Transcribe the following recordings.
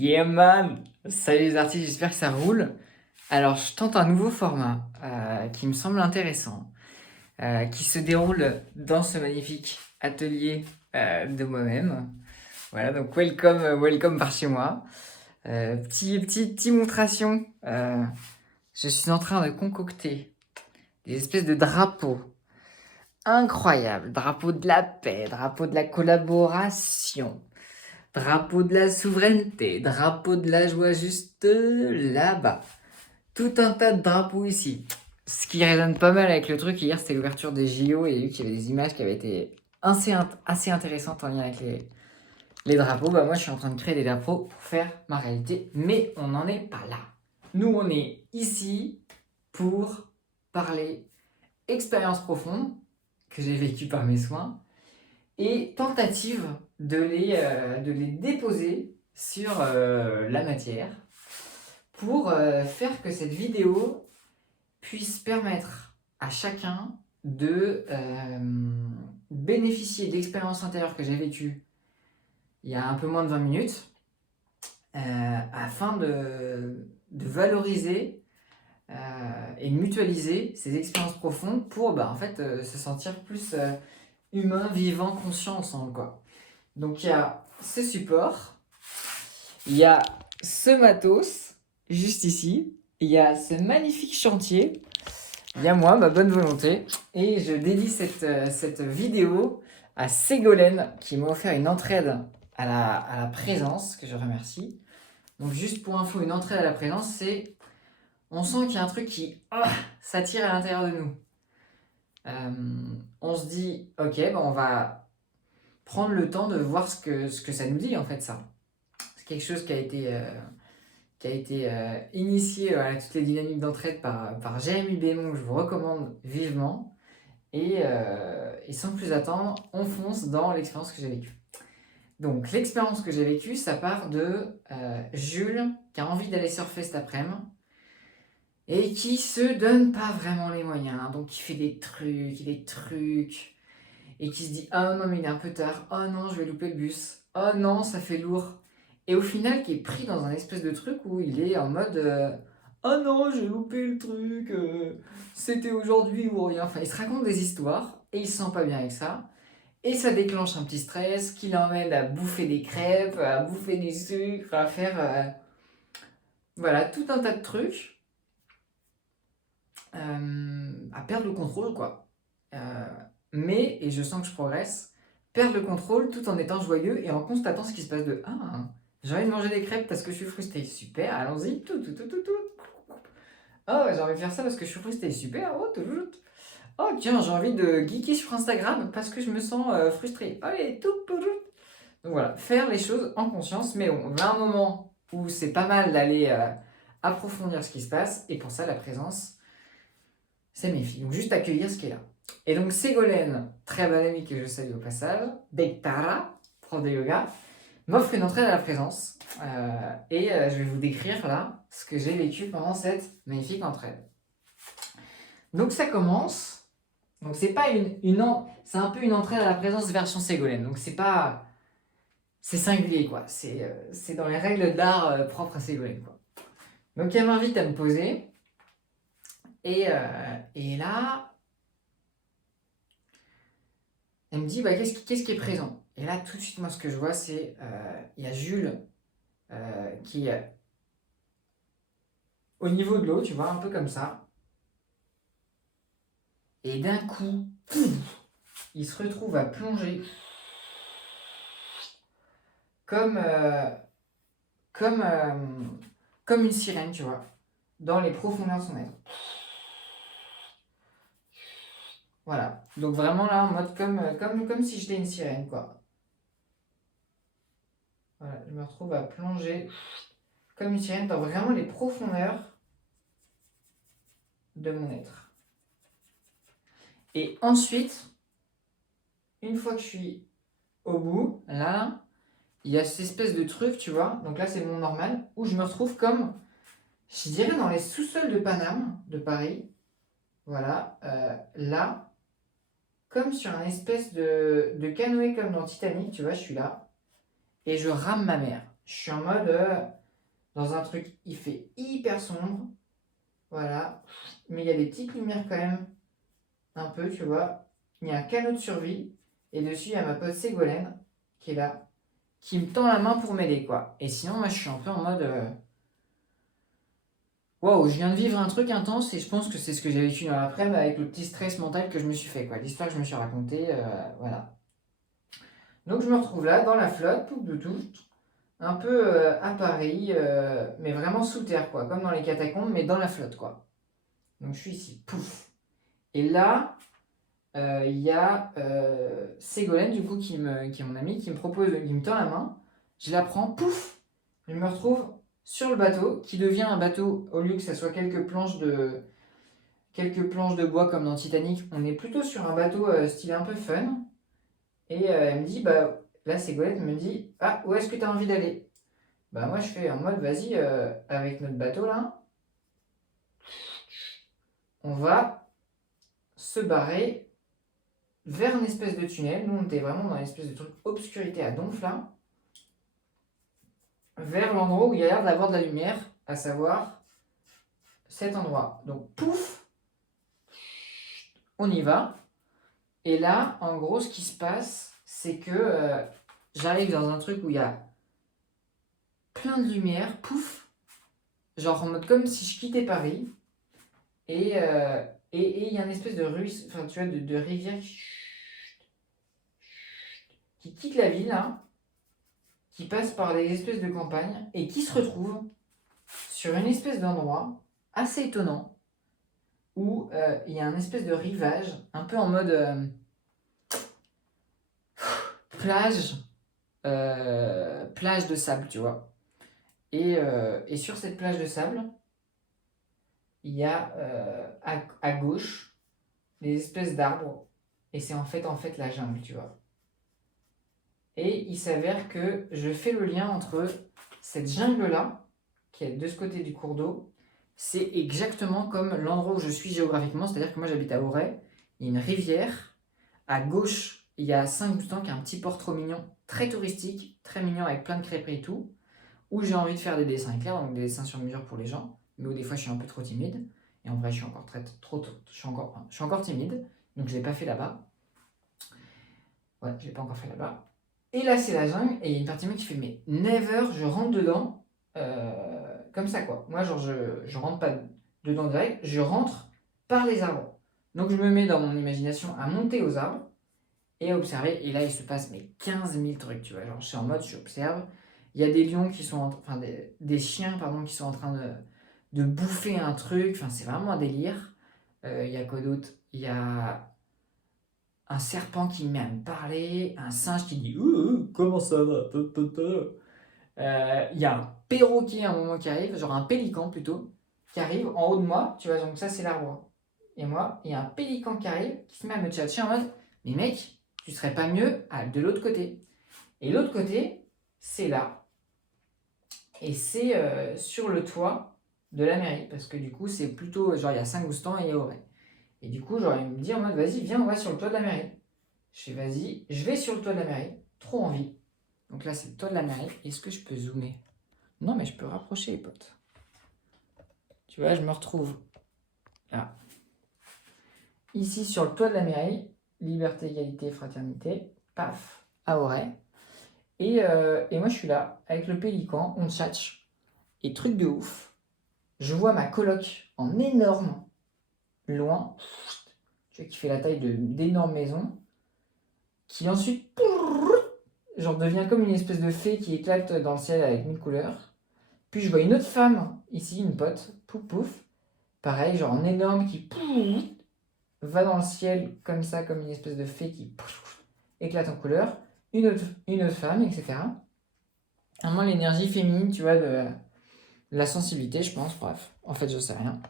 Yeah man! Salut les artistes, j'espère que ça roule. Alors je tente un nouveau format qui me semble intéressant, qui se déroule dans ce magnifique atelier de moi-même. Voilà, donc welcome par chez moi. Petite monstration, je suis en train de concocter des espèces de drapeaux incroyables. Drapeau de la paix, drapeau de la collaboration. Drapeau de la souveraineté, drapeau de la joie juste là-bas. Tout un tas de drapeaux ici. Ce qui résonne pas mal avec le truc, hier c'était l'ouverture des JO et il y a eu qu'il y avait des images qui avaient été assez intéressantes en lien avec les drapeaux. Bah moi je suis en train de créer des drapeaux pour faire ma réalité, mais on n'en est pas là. Nous on est ici pour parler expérience profonde que j'ai vécue par mes soins et tentative de les déposer sur la matière pour faire que cette vidéo puisse permettre à chacun de bénéficier de l'expérience intérieure que j'ai vécue il y a un peu moins de 20 minutes afin de valoriser et mutualiser ces expériences profondes pour en fait, se sentir plus humain, vivant, conscient ensemble, quoi. Donc il y a ce support, il y a ce matos, juste ici, il y a ce magnifique chantier, il y a moi, ma bonne volonté, et je dédie cette vidéo à Ségolène qui m'a offert une entraide à la présence, que je remercie. Donc juste pour info, une entraide à la présence, c'est, on sent qu'il y a un truc qui s'attire à l'intérieur de nous. On se dit, ok, on va prendre le temps de voir ce que ça nous dit en fait ça. C'est quelque chose qui a été initié à toutes les dynamiques d'entraide par Jérémy Bémon, que je vous recommande vivement. Et sans plus attendre, on fonce dans l'expérience que j'ai vécue. Donc l'expérience que j'ai vécue, ça part de Jules qui a envie d'aller surfer cet après-midi et qui se donne pas vraiment les moyens. Donc il fait des trucs et qui se dit ah non mais il est un peu tard, oh non je vais louper le bus, oh non ça fait lourd. Et au final qui est pris dans un espèce de truc où il est en mode oh non j'ai loupé le truc, c'était aujourd'hui ou rien. Enfin il se raconte des histoires et il se sent pas bien avec ça. Et ça déclenche un petit stress qui l'emmène à bouffer des crêpes, à bouffer du sucre, à faire voilà tout un tas de trucs, à perdre le contrôle quoi. Euh, mais, et je sens que je progresse, perdre le contrôle tout en étant joyeux et en constatant ce qui se passe de ah, j'ai envie de manger des crêpes parce que je suis frustré, super, allons-y, tout. Oh, j'ai envie de faire ça parce que je suis frustré, super, tout. Oh, tiens, j'ai envie de geeker sur Instagram parce que je me sens frustré, allez, tout. Donc voilà, faire les choses en conscience, mais on a un moment où c'est pas mal d'aller approfondir ce qui se passe et pour ça, la présence, c'est mes filles. Donc juste accueillir ce qui est là. Et donc Ségolène, très bonne amie que je salue au passage, Bektara, prof de yoga, m'offre une entraide à la présence. Et je vais vous décrire là ce que j'ai vécu pendant cette magnifique entraide. Donc ça commence. Donc c'est pas c'est un peu une entraide à la présence version Ségolène. Donc c'est pas, c'est singulier quoi. C'est dans les règles d'art propres à Ségolène quoi. Donc elle m'invite à me poser. Et là, elle me dit qu'est-ce qui est présent. Et là, tout de suite, moi, ce que je vois, c'est il y a Jules qui est au niveau de l'eau, tu vois, un peu comme ça. Et d'un coup, il se retrouve à plonger comme, comme, comme une sirène, tu vois, dans les profondeurs de son être. Voilà. Donc vraiment là, en mode comme si j'étais une sirène, quoi. Voilà, je me retrouve à plonger comme une sirène dans vraiment les profondeurs de mon être. Et ensuite, une fois que je suis au bout, là, il y a cette espèce de truc, tu vois, donc là c'est mon normal, où je me retrouve comme, je dirais dans les sous-sols de Paname, de Paris, voilà, là, comme sur un espèce de canoë comme dans Titanic, tu vois, je suis là, et je rame ma mère. je suis en mode dans un truc, il fait hyper sombre, voilà, mais il y a des petites lumières quand même, un peu, tu vois. Il y a un canot de survie, et dessus, il y a ma pote Ségolène, qui est là, qui me tend la main pour m'aider, quoi. Et sinon, moi, je suis un peu en mode... Waouh, je viens de vivre un truc intense, et je pense que c'est ce que j'ai vécu dans l'après-midi avec le petit stress mental que je me suis fait, quoi. L'histoire que je me suis racontée, voilà. Donc, je me retrouve là, dans la flotte, tout de tout, un peu à Paris, mais vraiment sous terre, quoi. Comme dans les catacombes, mais dans la flotte, quoi. Donc, je suis ici, pouf. Et là... il y a Ségolène, du coup, qui est mon amie, qui me propose, qui me tend la main. Je la prends, pouf, je me retrouve sur le bateau, qui devient un bateau, au lieu que ça soit quelques planches de bois comme dans Titanic, on est plutôt sur un bateau style un peu fun. Et elle me dit, bah, là, Ségolène me dit, ah, où est-ce que tu as envie d'aller? Bah, moi, je fais en mode, vas-y, avec notre bateau là, on va se barrer vers une espèce de tunnel. Nous, on était vraiment dans une espèce de truc obscurité à donf là, vers l'endroit où il y a l'air d'avoir de la lumière, à savoir cet endroit. Donc, pouf, on y va. Et là, en gros, ce qui se passe, c'est que j'arrive dans un truc où il y a plein de lumière, pouf, genre en mode comme si je quittais Paris. Et il y a une espèce de ruisse, enfin, tu vois, de rivière qui quitte la ville, là, qui passe par des espèces de campagnes et qui se retrouve sur une espèce d'endroit assez étonnant où il y a un espèce de rivage, un peu en mode plage, plage de sable, tu vois. Et sur cette plage de sable, il y a à gauche des espèces d'arbres et c'est en fait la jungle, tu vois. Et il s'avère que je fais le lien entre cette jungle-là, qui est de ce côté du cours d'eau, c'est exactement comme l'endroit où je suis géographiquement, c'est-à-dire que moi j'habite à Auray, il y a une rivière, à gauche il y a Saint-Goustan qui est un petit port trop mignon, très touristique, très mignon avec plein de crêperies et tout, où j'ai envie de faire des dessins éclairs, donc des dessins sur mesure pour les gens, mais où des fois je suis un peu trop timide, et en vrai je suis encore je suis encore timide, donc je l'ai pas fait là-bas. Ouais, je l'ai pas encore fait là-bas. Et là, c'est la jungle, et il y a une partie de moi qui fait, mais never, je rentre dedans, comme ça, quoi. Moi, genre, je rentre pas dedans direct, je rentre par les arbres. Donc, je me mets dans mon imagination à monter aux arbres et à observer, et là, il se passe, mais 15 000 trucs, tu vois. Genre, je suis en mode, j'observe. Il y a des lions qui sont, enfin, des chiens, pardon, qui sont en train de bouffer un truc, enfin, c'est vraiment un délire. Il y a quoi d'autre? Il y a un serpent qui met à me parler, un singe qui dit comment ça va? Il y a un perroquet à un moment qui arrive, genre un pélican plutôt, qui arrive en haut de moi, tu vois, donc ça c'est l'arbre. Et moi, il y a un pélican qui arrive, qui se met à me tchatcher en mode, mais mec, tu serais pas mieux de l'autre côté. Et l'autre côté, c'est là, et c'est sur le toit de la mairie, parce que du coup c'est plutôt, genre il y a Saint-Goustan et Auray. Et du coup, genre il me dit en mode, vas-y, viens, on va sur le toit de la mairie. Je fais vas-y, je vais sur le toit de la mairie, trop envie. Donc là, c'est le toit de la mairie. Est-ce que je peux zoomer? Non, mais je peux rapprocher les potes. Tu vois, je me retrouve là. Ici, sur le toit de la mairie, liberté, égalité, fraternité, paf, à Auray. Et moi, je suis là, avec le pélican, on tchatche. Et truc de ouf, je vois ma coloc en énorme, loin, tu vois, qui fait la taille d'énormes maisons, qui ensuite genre devient comme une espèce de fée qui éclate dans le ciel avec 1000 couleurs. Puis je vois une autre femme, ici, une pote, pouf pouf, pareil, genre en énorme, qui pouf, va dans le ciel comme ça, comme une espèce de fée qui pouf, éclate en couleurs. Une autre femme, etc. Vraiment l'énergie féminine, tu vois, de la sensibilité, je pense, bref. En fait, je sais rien.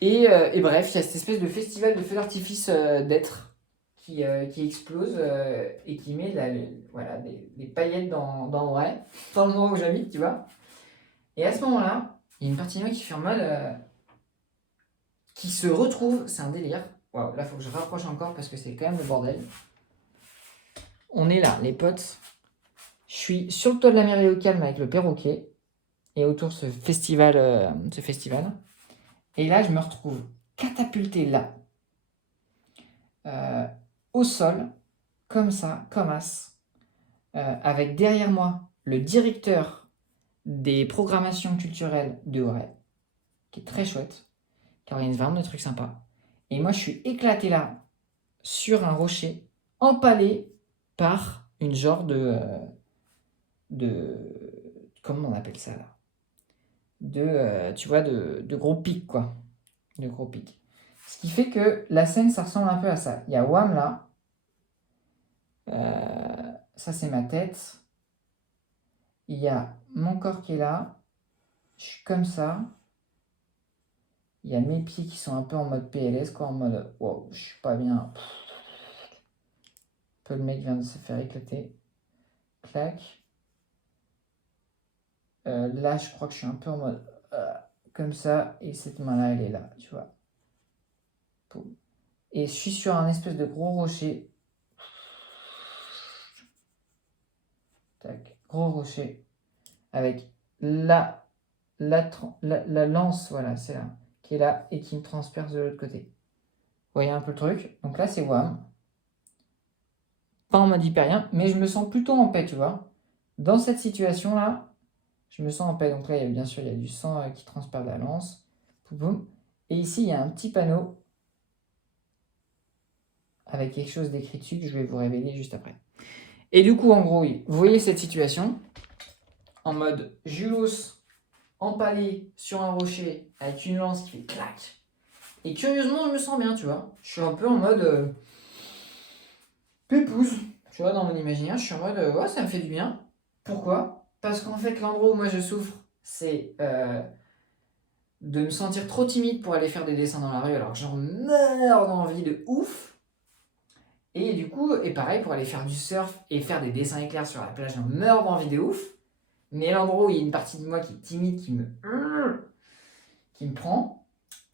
Et bref, il y a cette espèce de festival de feux d'artifice d'être qui explose et qui met voilà, des paillettes dans Auray, dans l'endroit où j'habite, tu vois. Et à ce moment-là, il y a une partie de moi qui fait en mode qui se retrouve, c'est un délire. Waouh, là, il faut que je rapproche encore parce que c'est quand même le bordel. On est là, les potes. Je suis sur le toit de la mairie au calme avec le perroquet et autour ce festival. Et là, je me retrouve catapulté là, au sol, comme ça, comme as, avec derrière moi le directeur des programmations culturelles de Auray, qui est très chouette, qui organise vraiment des trucs sympas. Et moi, je suis éclaté là, sur un rocher, empalé par une genre de comment on appelle ça là, tu vois, de gros pics, quoi. De gros pics. Ce qui fait que la scène, ça ressemble un peu à ça. Il y a Wham là. Ça, c'est ma tête. Il y a mon corps qui est là. Je suis comme ça. Il y a mes pieds qui sont un peu en mode PLS, quoi. En mode, wow, je suis pas bien. Peu le mec vient de se faire éclater. Clac. Là, je crois que je suis un peu en mode comme ça. Et cette main-là, elle est là, tu vois. Poum. Et je suis sur un espèce de gros rocher. Tac, gros rocher. Avec la lance, voilà, c'est là, qui est là et qui me transperce de l'autre côté. Vous voyez un peu le truc? Donc là, c'est Wham. Pas en mode hyperien, mais je me sens plutôt en paix, tu vois. Dans cette situation-là, je me sens en paix. Donc là, bien sûr, il y a du sang qui transperce de la lance. Poum, poum. Et ici, il y a un petit panneau avec quelque chose d'écrit dessus que je vais vous révéler juste après. Et du coup, en gros, oui, vous voyez cette situation en mode Julos empalé sur un rocher avec une lance qui fait clac. Et curieusement, je me sens bien, tu vois. Je suis un peu en mode pépouze, tu vois, dans mon imaginaire. Je suis en mode ouais, ça me fait du bien. Pourquoi? Parce qu'en fait, l'endroit où moi je souffre, c'est de me sentir trop timide pour aller faire des dessins dans la rue alors que j'en meurs d'envie de ouf. Et du coup, et pareil pour aller faire du surf et faire des dessins éclairs sur la plage, j'en meurs d'envie de ouf. Mais l'endroit où il y a une partie de moi qui est timide, qui me prend.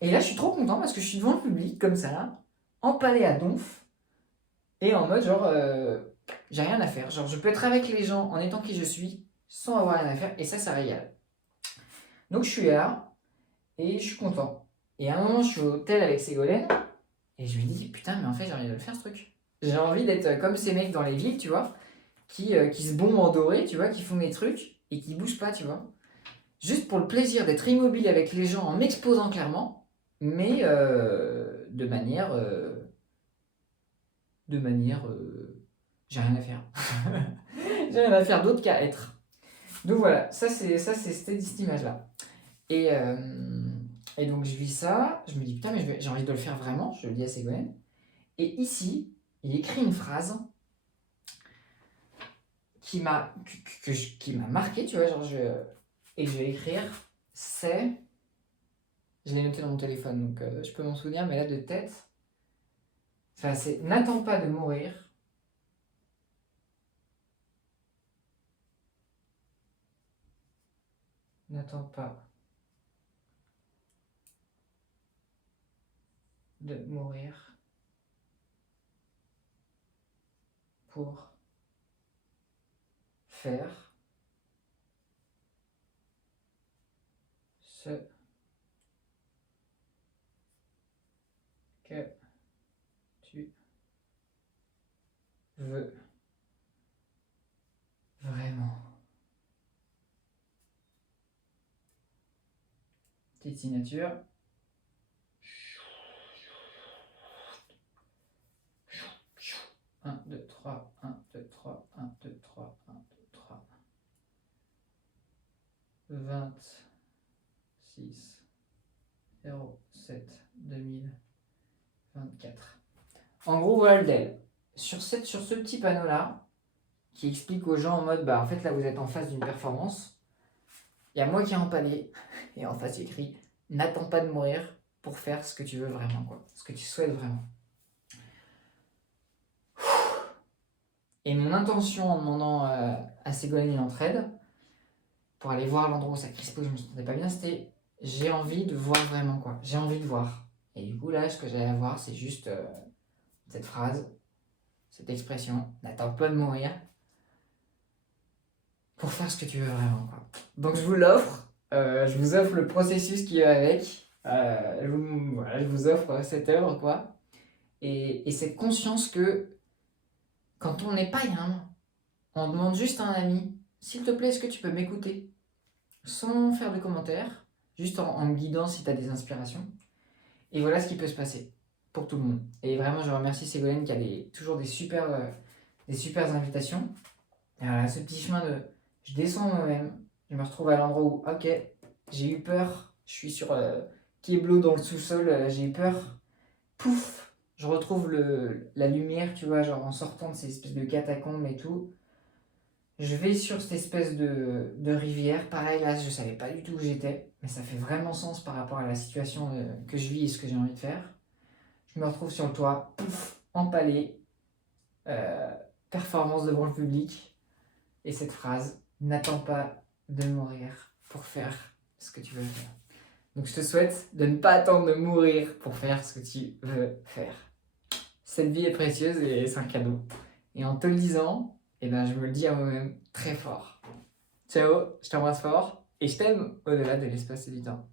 Et là, je suis trop content parce que je suis devant le public, comme ça, là, empalé à donf, et en mode genre, j'ai rien à faire. Genre, je peux être avec les gens en étant qui je suis, sans avoir rien à faire, et ça régale. Donc, je suis là, et je suis content. Et à un moment, je suis au hôtel avec Ségolène, et je lui dis, putain, mais en fait, j'ai envie de le faire, ce truc. J'ai envie d'être comme ces mecs dans les villes, tu vois, qui se bombent en doré, tu vois, qui font des trucs, et qui bougent pas, tu vois. Juste pour le plaisir d'être immobile avec les gens en m'exposant clairement, mais j'ai rien à faire. J'ai rien à faire d'autre qu'à être. Donc voilà, ça c'était cette image-là. Et, et donc je vis ça, je me dis putain, mais j'ai envie de le faire vraiment, je le dis à Ségolène. Et ici, il écrit une phrase qui m'a marqué, tu vois, genre et je vais écrire, c'est. Je l'ai noté dans mon téléphone, donc je peux m'en souvenir, mais là de tête, enfin, c'est n'attends pas de mourir. N'attends pas de mourir pour faire ce que tu veux vraiment. Petite signature. 1, 2, 3, 1, 2, 3, 1, 2, 3, 1, 2, 3. 26 07 2024. En gros, voilà le DEL. Sur ce petit panneau-là, qui explique aux gens en mode, bah en fait là vous êtes en face d'une performance, il y a moi qui ai empalé, et en face écrit, n'attends pas de mourir pour faire ce que tu veux vraiment, quoi. Ce que tu souhaites vraiment. Et mon intention en demandant à Ségolène une entraide, pour aller voir l'endroit où ça crispait, où je me sentais pas bien, c'était j'ai envie de voir vraiment, quoi. J'ai envie de voir. Et du coup là, ce que j'allais voir, c'est juste cette phrase, cette expression, n'attends pas de mourir pour faire ce que tu veux vraiment, quoi. Donc je vous l'offre, je vous offre le processus qui va avec, voilà, je vous offre cette œuvre, quoi. Et cette conscience que quand on n'est pas bien, on demande juste à un ami, s'il te plaît, est-ce que tu peux m'écouter? Sans faire de commentaires, juste en me guidant si tu as des inspirations. Et voilà ce qui peut se passer pour tout le monde. Et vraiment, je remercie Ségolène qui a toujours des super invitations. Ce petit chemin de je descends moi-même, je me retrouve à l'endroit où, ok, j'ai eu peur, je suis sur Keblo dans le sous-sol, j'ai eu peur, pouf, je retrouve la lumière, tu vois, genre en sortant de ces espèces de catacombes et tout. Je vais sur cette espèce de rivière, pareil là, je savais pas du tout où j'étais, mais ça fait vraiment sens par rapport à la situation que je vis et ce que j'ai envie de faire. Je me retrouve sur le toit, pouf, empalé, euh, performance devant le public, et cette phrase, n'attends pas de mourir pour faire ce que tu veux faire. Donc je te souhaite de ne pas attendre de mourir pour faire ce que tu veux faire. Cette vie est précieuse et c'est un cadeau. Et en te le disant, eh ben, je me le dis à moi-même très fort. Ciao, je t'embrasse fort et je t'aime au-delà de l'espace et du temps.